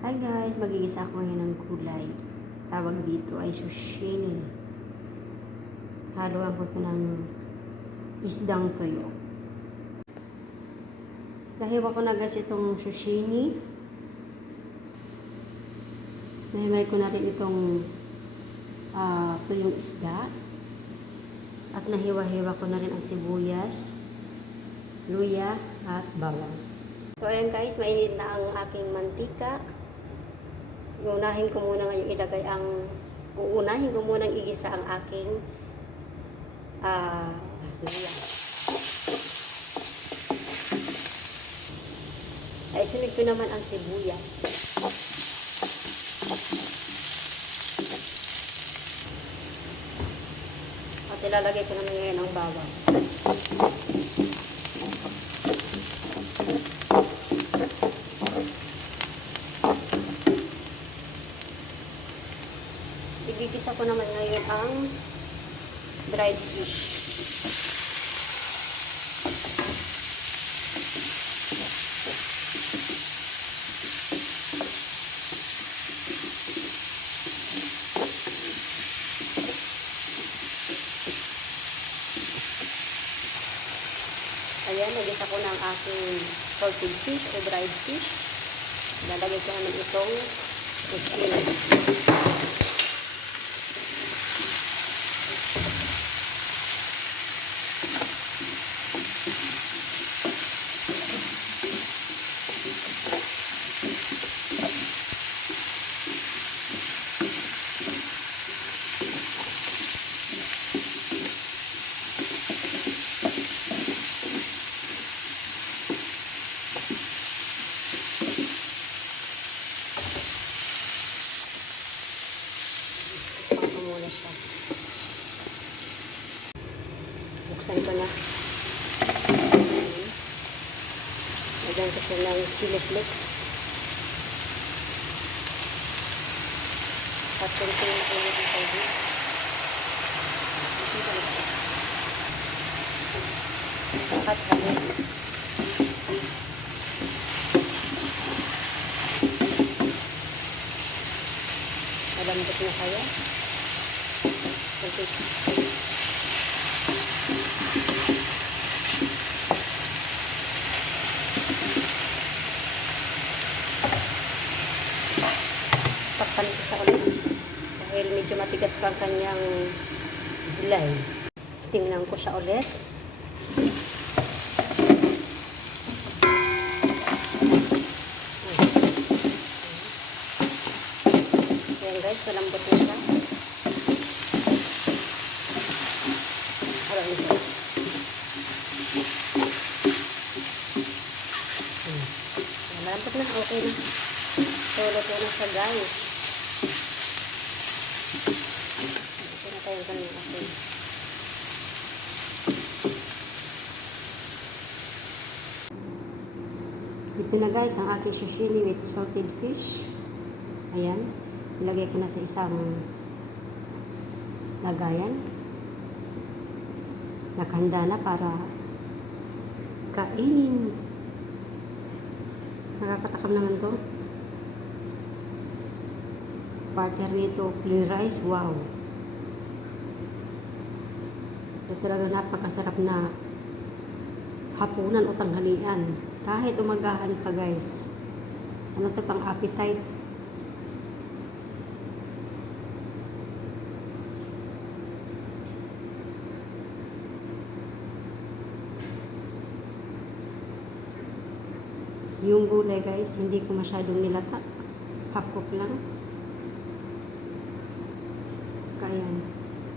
Hi guys, magigisa ako ngayon ng gulay. Tawag dito ay sushini. Haluan ko ito ng isdang tuyo. Nahiwa ko na guys itong sushini. Nahimay ko na rin itong tuyong isda. At nahiwa-hiwa ko na rin ang sibuyas, luya, at bawang. So ayan guys, mainit na ang aking mantika. Uunahin ko muna ngayon igisa ang aking luya. Ay, sunod ko naman ang sibuyas. At ilalagay ko naman ngayon ang bawang. Igigisa ko naman ngayon ang dried fish. Ayan, nagisa ko na ang aking salted fish o dried fish. Lalagay ko naman itong zucchini. Muna siya. Buksan ko na. Lagyan ko siya ng chili flakes. Patuntin na ko yung tubig. At kami. Malambot na kaya. Okay. Takpan ko siya ulit dahil medyo matigas pa ang kanyang gulay. Tingnan ko siya ulit. Ayan guys, malambot na siya. Malambot na, okay na. So, luto na siya guys. Ito na tayo kanyang asin. Ito na guys, ang aking sushini with salted fish. Ayan. Ilagay ko na sa isang lagayan. Nakahanda na para kainin. Nakakatakam naman to. Partner nito, plain rice, wow. Ito talaga napakasarap na hapunan o tanghalian. Kahit umagahan pa guys. Ano to, pang appetite. Yung gulay guys, hindi ko masyadong nilata. Half cook lang. Kaya,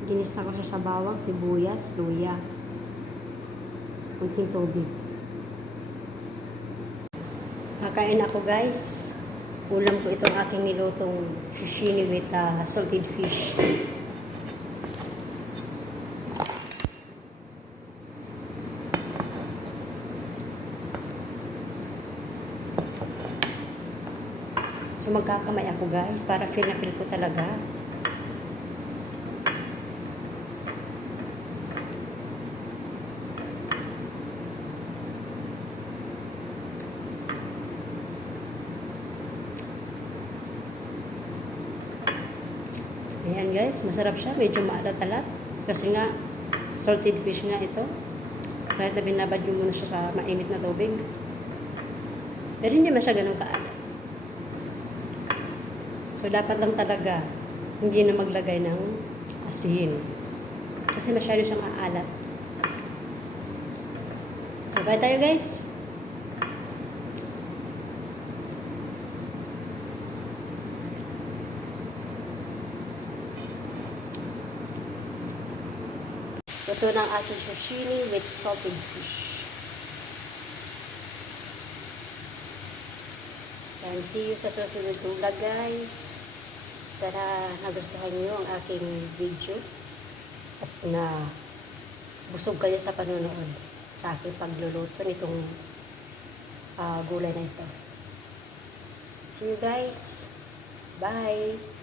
ginisa ko siya sa bawang, sibuyas, luya. Kunting tubig. Kakain ako guys. Ulam ko itong aking nilutong sushini with salted fish. So magkakamay ako guys para feel na feel ko talaga. Ayan guys, masarap siya. Medyo maalat-alat. Kasi nga, salted fish nga ito. Kahit na binabad nyo muna siya sa mainit na tubig. Pero hindi man siya ganun kaalat. So, dapat lang talaga hindi na maglagay ng asin. Kasi masyado siyang aalat. So, kaya tayo guys. Ito ng ating sashimi with salted fish. And see you sa susunod vlog guys. Sana nagustuhan niyo ang aking video at na busog kayo sa panonood sa aking pagluluto nitong gulay na ito. See you guys. Bye.